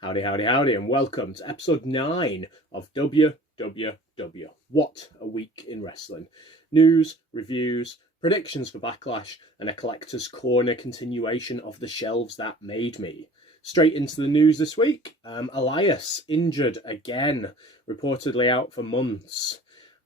Howdy, howdy, howdy, and welcome to episode 9 of WWW. What a week in wrestling. News, reviews, predictions for Backlash, and a collector's corner continuation of the shelves that made me. Straight into the news this week. Elias injured again, reportedly out for months.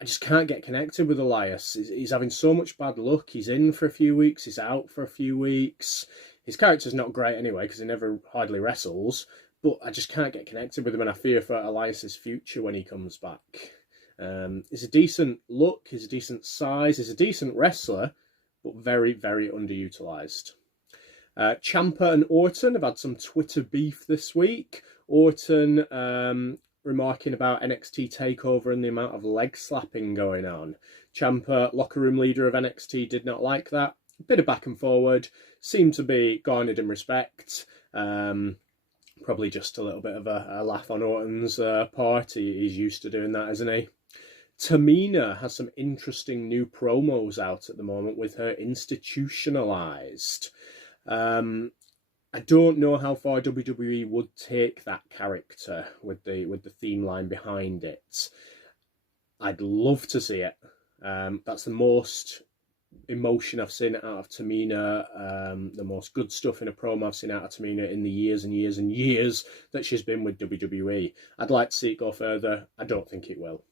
I just can't get connected with Elias. He's having so much bad luck. He's in for a few weeks, he's out for a few weeks. His character's not great anyway, because he never hardly wrestles. But I just can't get connected with him, and I fear for Elias's future when he comes back. He's a decent look, he's a decent size, he's a decent wrestler, but very, very underutilised. Ciampa and Orton have had some Twitter beef this week. Orton remarking about NXT TakeOver and the amount of leg slapping going on. Ciampa, locker room leader of NXT, did not like that. A bit of back and forward, seemed to be garnered in respect. Probably just a little bit of a laugh on Orton's part. He's used to doing that, isn't he? Tamina has some interesting new promos out at the moment with her institutionalized. I don't know how far WWE would take that character with the theme line behind it. I'd love to see it. That's the most emotion I've seen out of Tamina, the most good stuff in a promo I've seen out of Tamina in the years and years and years that she's been with WWE. I'd like to see it go further. I don't think it will.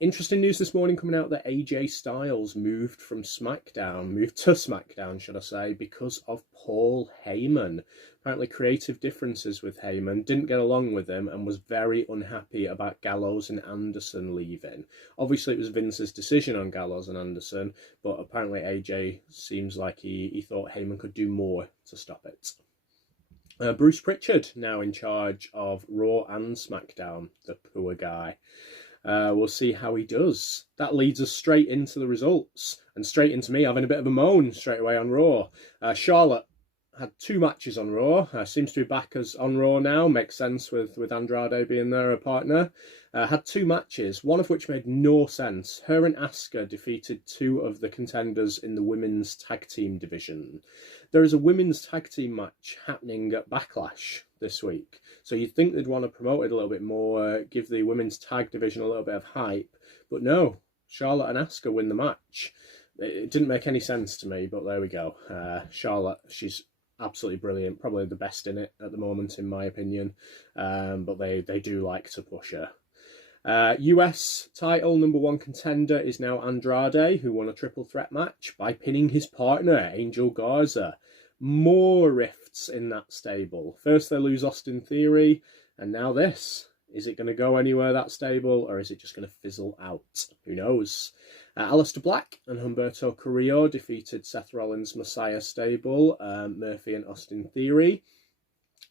Interesting news this morning coming out that AJ Styles moved to SmackDown, should I say, because of Paul Heyman. Apparently creative differences with Heyman, didn't get along with him, and was very unhappy about Gallows and Anderson leaving. Obviously it was Vince's decision on Gallows and Anderson, but apparently AJ seems like he thought Heyman could do more to stop it. Bruce Pritchard now in charge of Raw and SmackDown, the poor guy. We'll see how he does. That leads us straight into the results, and straight into me having a bit of a moan straight away on Raw. Charlotte had 2 matches on Raw. Seems to be back as on Raw now. Makes sense with Andrade being their partner. Had 2 matches, one of which made no sense. Her and Asuka defeated 2 of the contenders in the women's tag team division. There is a women's tag team match happening at Backlash this week. So you'd think they'd want to promote it a little bit more, give the women's tag division a little bit of hype. But no, Charlotte and Asuka win the match. It didn't make any sense to me, but there we go. Charlotte, she's absolutely brilliant, probably the best in it at the moment in my opinion, but they do like to push her. US title #1 contender is now Andrade, who won a triple threat match by pinning his partner Angel Garza. More rifts in that stable. First they lose Austin Theory, and now this. Is it going to go anywhere, that stable, or is it just going to fizzle out? Who knows? Aleister Black and Humberto Carrillo defeated Seth Rollins' Messiah stable, Murphy and Austin Theory.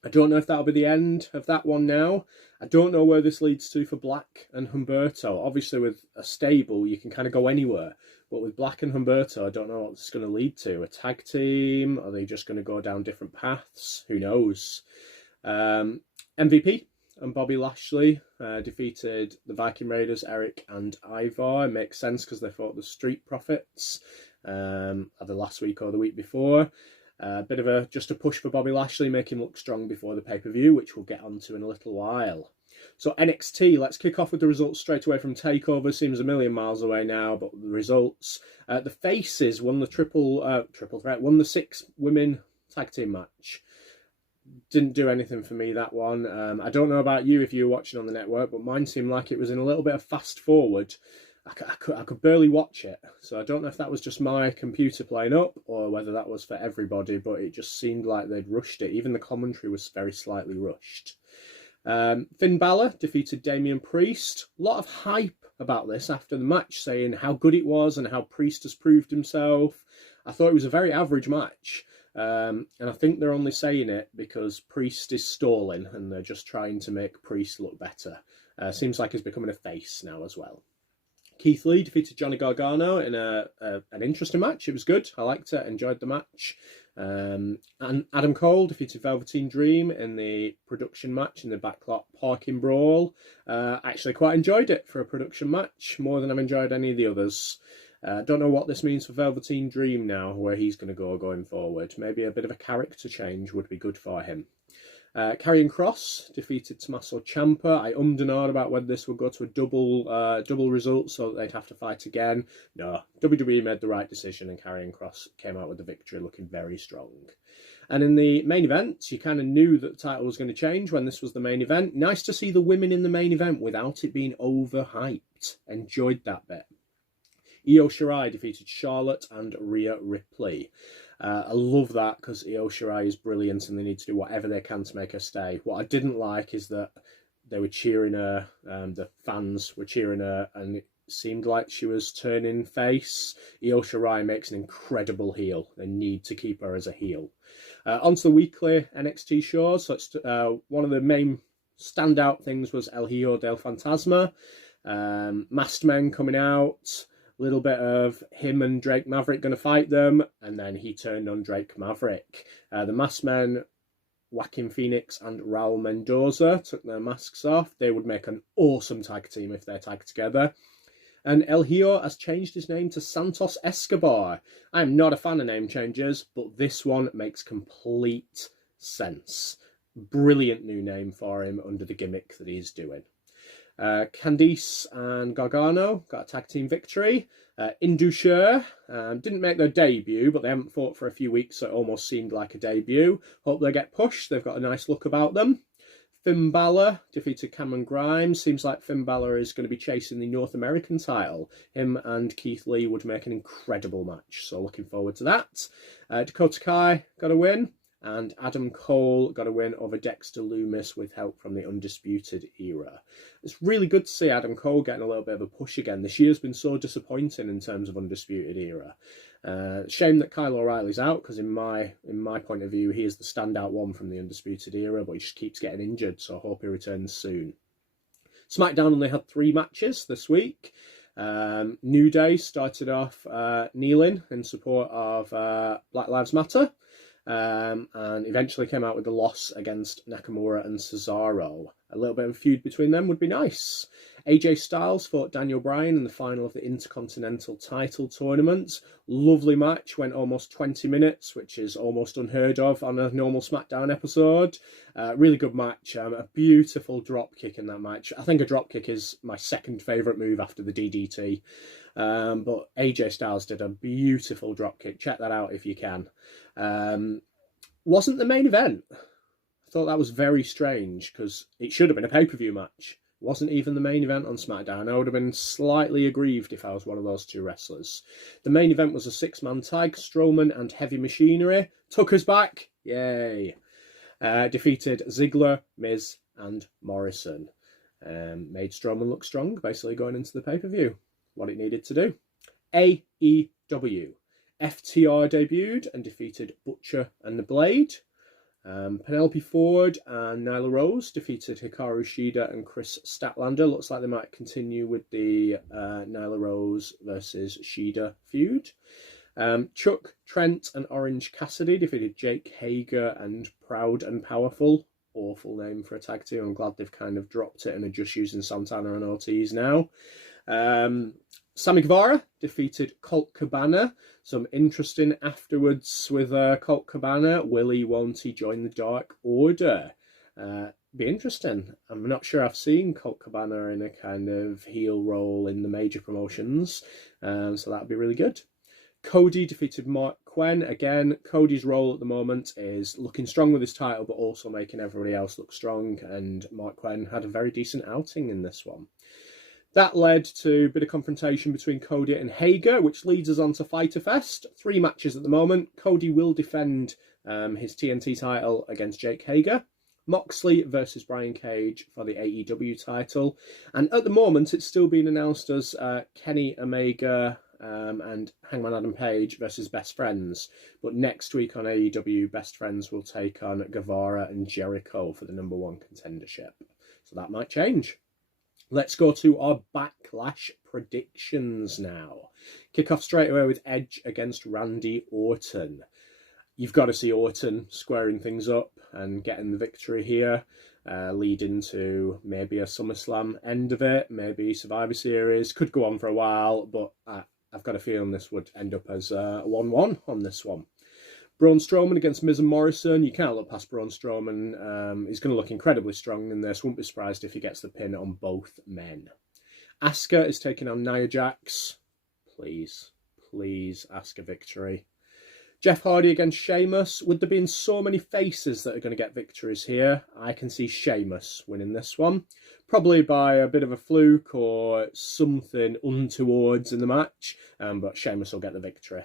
I don't know if that'll be the end of that one now. I don't know where this leads to for Black and Humberto. Obviously, with a stable, you can kind of go anywhere. But with Black and Humberto, I don't know what it's going to lead to. A tag team? Are they just going to go down different paths? Who knows? MVP and Bobby Lashley defeated the Viking Raiders, Eric and Ivar. It makes sense because they fought the Street Profits either last week or the week before. Bit of just a push for Bobby Lashley, make him look strong before the pay-per-view, which we'll get onto in a little while. So NXT, let's kick off with the results straight away from TakeOver. Seems a million miles away now, but the results. The Faces won the triple threat, won the 6 women tag team match. Didn't do anything for me, that one. I don't know about you if you were watching on the network, but mine seemed like it was in a little bit of fast forward. I could barely watch it, so I don't know if that was just my computer playing up or whether that was for everybody, but it just seemed like they'd rushed it. Even the commentary was very slightly rushed. Finn Balor defeated Damian Priest. A lot of hype about this after the match, saying how good it was and how Priest has proved himself. I thought it was a very average match, and I think they're only saying it because Priest is stalling and they're just trying to make Priest look better. Seems like he's becoming a face now as well. Keith Lee defeated Johnny Gargano in an interesting match. It was good. I liked it. Enjoyed the match. And Adam Cole defeated Velveteen Dream in the production match in the backlot parking brawl. Actually quite enjoyed it for a production match, more than I've enjoyed any of the others. Don't know what this means for Velveteen Dream now, where he's going to go going forward. Maybe a bit of a character change would be good for him. Karrion Kross defeated Tommaso Ciampa. I ummed and ahed about whether this would go to a double result, so that they'd have to fight again. No, WWE made the right decision, and Karrion Kross came out with the victory, looking very strong. And in the main event, you kind of knew that the title was going to change when this was the main event. Nice to see the women in the main event without it being overhyped. Enjoyed that bit. Io Shirai defeated Charlotte and Rhea Ripley. I love that because Io Shirai is brilliant and they need to do whatever they can to make her stay. What I didn't like is that they were cheering her, the fans were cheering her, and it seemed like she was turning face. Io Shirai makes an incredible heel. They need to keep her as a heel. Onto the weekly NXT shows. So it's, one of the main standout things was El Hijo del Fantasma. Masked men coming out. A little bit of him and Drake Maverick going to fight them, and then he turned on Drake Maverick. The masked men, Joaquin Phoenix and Raul Mendoza, took their masks off. They would make an awesome tag team if they're tagged together. And El Hijo has changed his name to Santos Escobar. I am not a fan of name changes, but this one makes complete sense. Brilliant new name for him under the gimmick that he's doing. Candice and Gargano got a tag team victory. Indusher didn't make their debut, but they haven't fought for a few weeks, so it almost seemed like a debut. Hope they get pushed. They've got a nice look about them. Finn Balor defeated Cameron Grimes. Seems like Finn Balor is going to be chasing the North American title. Him and Keith Lee would make an incredible match, so looking forward to that. Dakota Kai got a win. And Adam Cole got a win over Dexter Lumis with help from the Undisputed Era. It's really good to see Adam Cole getting a little bit of a push again. This year's been so disappointing in terms of Undisputed Era. Shame that Kyle O'Reilly's out, because in my point of view, he is the standout one from the Undisputed Era, but he just keeps getting injured, so I hope he returns soon. SmackDown only had 3 matches this week. New Day started off kneeling in support of Black Lives Matter. And eventually came out with the loss against Nakamura and Cesaro. A little bit of a feud between them would be nice. AJ Styles fought Daniel Bryan in the final of the Intercontinental title tournament. Lovely match, went almost 20 minutes, which is almost unheard of on a normal SmackDown episode. Really good match. A beautiful drop kick in that match. I think a drop kick is my second favourite move after the DDT. But AJ Styles did a beautiful drop kick. Check that out if you can. Wasn't the main event. I thought that was very strange because it should have been a pay-per-view match. It wasn't even the main event on SmackDown. I would have been slightly aggrieved if I was one of those 2 wrestlers. The main event was a 6-man tag. Strowman and Heavy Machinery took us back. Yay. Defeated Ziggler, Miz and Morrison. Made Strowman look strong, basically going into the pay-per-view. What it needed to do. AEW. FTR debuted and defeated Butcher and the Blade. Penelope Ford and Nyla Rose defeated Hikaru Shida and Chris Statlander. Looks like they might continue with the Nyla Rose versus Shida feud. Chuck, Trent and Orange Cassidy defeated Jake Hager and Proud and Powerful. Awful name for a tag team. I'm glad they've kind of dropped it and are just using Santana and Ortiz now. Sammy Guevara defeated Colt Cabana. Some interesting afterwards with Colt Cabana. Will he, won't he join the Dark Order? Be interesting. I'm not sure I've seen Colt Cabana in a kind of heel role in the major promotions. So that'd be really good. Cody defeated Mark Quinn. Again, Cody's role at the moment is looking strong with his title, but also making everybody else look strong. And Mark Quinn had a very decent outing in this one. That led to a bit of confrontation between Cody and Hager, which leads us on to Fyter Fest. 3 matches at the moment. Cody will defend his TNT title against Jake Hager. Moxley versus Brian Cage for the AEW title. And at the moment, it's still being announced as Kenny Omega and Hangman Adam Page versus Best Friends. But next week on AEW, Best Friends will take on Guevara and Jericho for the #1 contendership. So that might change. Let's go to our Backlash predictions now. Kick off straight away with Edge against Randy Orton. You've got to see Orton squaring things up and getting the victory here, leading to maybe a SummerSlam end of it, maybe Survivor Series. Could go on for a while, but I've got a feeling this would end up as a 1-1 on this one. Braun Strowman against Miz and Morrison. You can't look past Braun Strowman. He's going to look incredibly strong in this. Won't be surprised if he gets the pin on both men. Asuka is taking on Nia Jax. Please, please, Asuka victory. Jeff Hardy against Sheamus. With there being so many faces that are going to get victories here, I can see Sheamus winning this one. Probably by a bit of a fluke or something untowards in the match, but Sheamus will get the victory.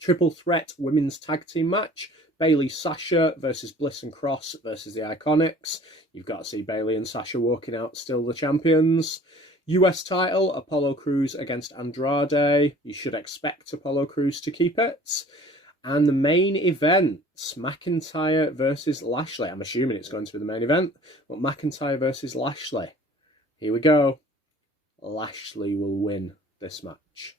Triple threat women's tag team match. Bayley Sasha versus Bliss and Cross versus the Iconics. You've got to see Bayley and Sasha walking out still the champions. US title, Apollo Crews against Andrade. You should expect Apollo Crews to keep it. And the main event, McIntyre versus Lashley. I'm assuming it's going to be the main event, but McIntyre versus Lashley. Here we go. Lashley will win this match.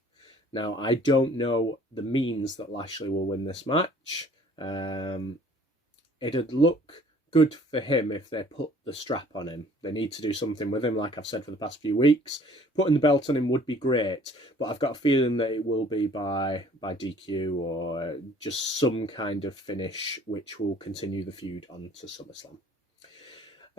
Now, I don't know the means that Lashley will win this match. It'd look good for him if they put the strap on him. They need to do something with him, like I've said for the past few weeks. Putting the belt on him would be great, but I've got a feeling that it will be by DQ or just some kind of finish which will continue the feud on to SummerSlam.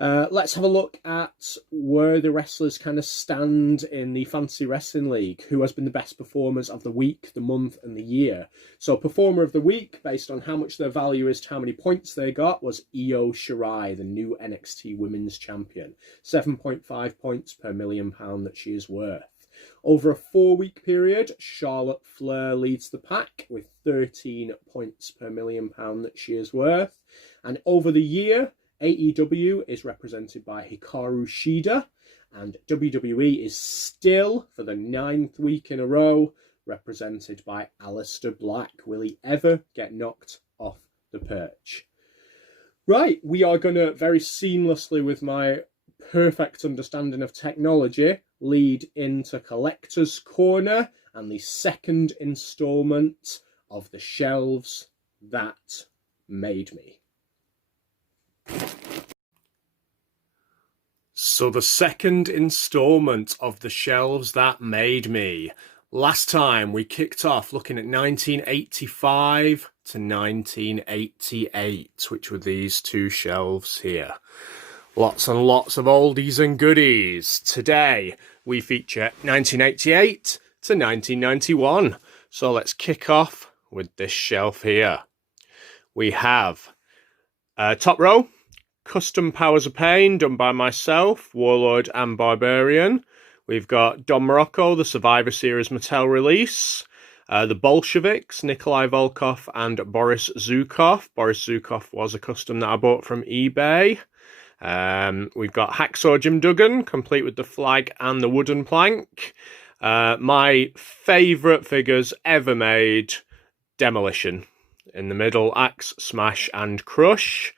Let's have a look at where the wrestlers kind of stand in the Fantasy Wrestling League. Who has been the best performers of the week, the month, and the year? So, Performer of the Week, based on how much their value is to how many points they got, was Io Shirai, the new NXT Women's Champion. 7.5 points per £1 million that she is worth. Over a 4-week period, Charlotte Flair leads the pack with 13 points per £1 million that she is worth. And over the year, AEW is represented by Hikaru Shida, and WWE is still, for the 9th week in a row, represented by Aleister Black. Will he ever get knocked off the perch? Right, we are going to very seamlessly, with my perfect understanding of technology, lead into Collector's Corner and the second instalment of the Shelves That Made Me. So the second instalment of the Shelves That Made Me. Last time we kicked off looking at 1985 to 1988, which were these two shelves here. Lots and lots of oldies and goodies. Today we feature 1988 to 1991. So let's kick off with this shelf here. We have top row, Custom Powers of Pain, done by myself, Warlord and Barbarian. We've got Don Morocco, the Survivor Series Mattel release. The Bolsheviks, Nikolai Volkov and Boris Zukov. Boris Zukov was a custom that I bought from eBay. We've got Hacksaw Jim Duggan, complete with the flag and the wooden plank. My favourite figures ever made, Demolition. In the middle, Axe, Smash and Crush.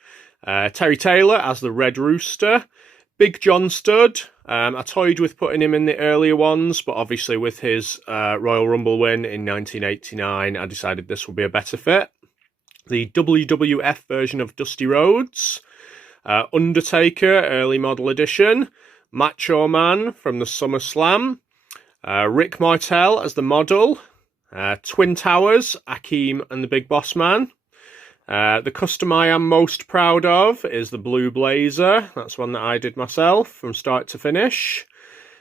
Terry Taylor as the Red Rooster. Big John Studd. I toyed with putting him in the earlier ones, but obviously with his Royal Rumble win in 1989, I decided this would be a better fit. The WWF version of Dusty Rhodes. Undertaker, early model edition. Macho Man from the SummerSlam. Rick Martel as the model. Twin Towers, Akeem and the Big Boss Man. The custom I am most proud of is the Blue Blazer. That's one that I did myself from start to finish.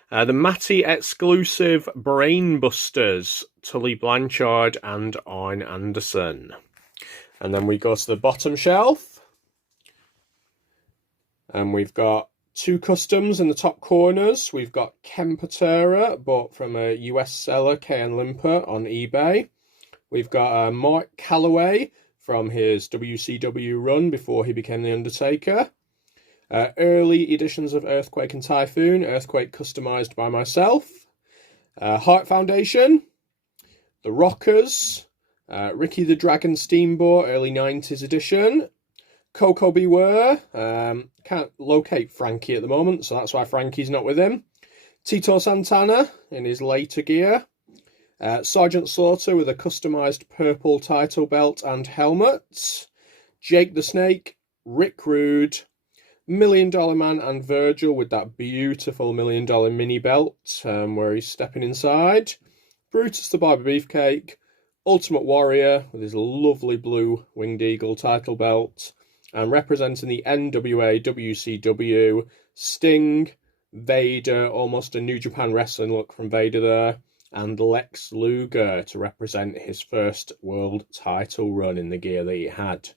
The Matty exclusive Brainbusters, Tully Blanchard and Arn Anderson. And then we go to the bottom shelf. And we've got two customs in the top corners. We've got Ken Patera, bought from a US seller, KN Limper, on eBay. We've got Mark Calloway from his WCW run before he became The Undertaker. Early editions of Earthquake and Typhoon. Earthquake customised by myself. Heart Foundation. The Rockers. Ricky the Dragon Steamboat, early 90s edition. Coco Beware. Can't locate Frankie at the moment, so that's why Frankie's not with him. Tito Santana in his later gear. Sergeant Slaughter with a customised purple title belt and helmet. Jake the Snake, Rick Rude, $1 Million Man and Virgil with that beautiful $1 Million mini belt where he's stepping inside. Brutus the Barber Beefcake, Ultimate Warrior with his lovely blue Winged Eagle title belt. And representing the NWA WCW, Sting, Vader, almost a New Japan Wrestling look from Vader there, and Lex Luger to represent his first world title run in the gear that he had.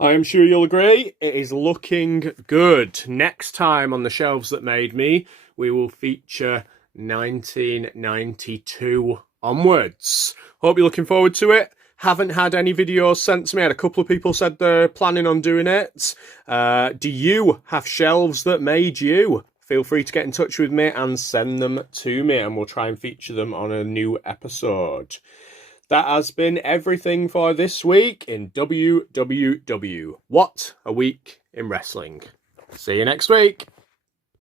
I am sure you'll agree, it is looking good. Next time on the Shelves That Made Me, we will feature 1992 onwards. Hope you're looking forward to it. Haven't had any videos sent to me. I had a couple of people said they're planning on doing it. Do you have shelves that made you? Feel free to get in touch with me and send them to me, and we'll try and feature them on a new episode. That has been everything for this week in WWW. What a week in wrestling. See you next week.